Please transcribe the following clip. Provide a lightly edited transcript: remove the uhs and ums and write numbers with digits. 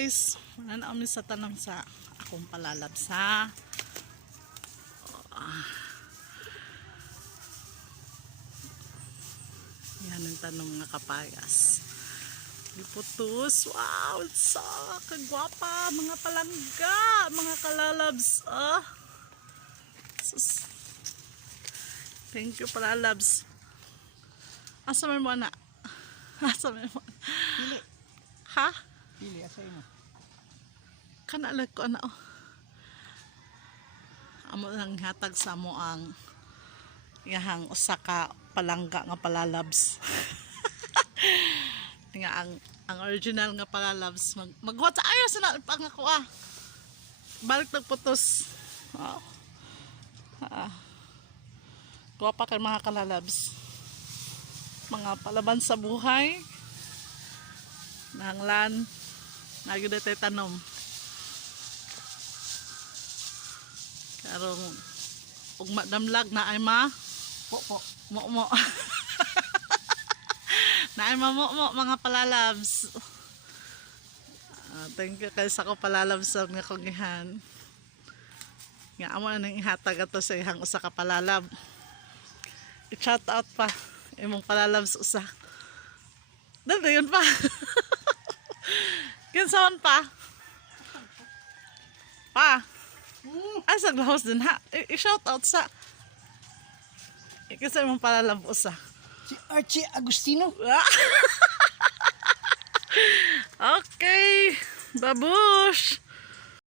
guys, mananaam sa tanong sa akong palalab sa yan ang tanong nga kapayas diputos. Wow, sa kagwapa mga palangga, mga kalalabs. Thank you palalabs. Asa man mo na? Asa man mo? Pili. Ha? Pili, asa imo? Kanalag ko na amo lang hatag sa mo ang yahang usa ka palangga nga palalabs. Nga ang original nga palalabs magwat sa ayos na pangako balik nagputos. Guwapa kay mga kalalabs, mga palaban sa buhay nanglan nagyud tay tanom karong ug madamlag na ay mo na ay mo mga palalabs. Thank you kay sa ko palalabs nga kogihan nga amo na nang ihatag ato sa ihang usa ka palalab. I-shout out pa imong palalabs usa. Dali yun pa. Kinsaon pa? Pa. Asa glahos din ha. I-shout out sa kasi imong palalab usa. Si Archie Agustino. Okay. Babush.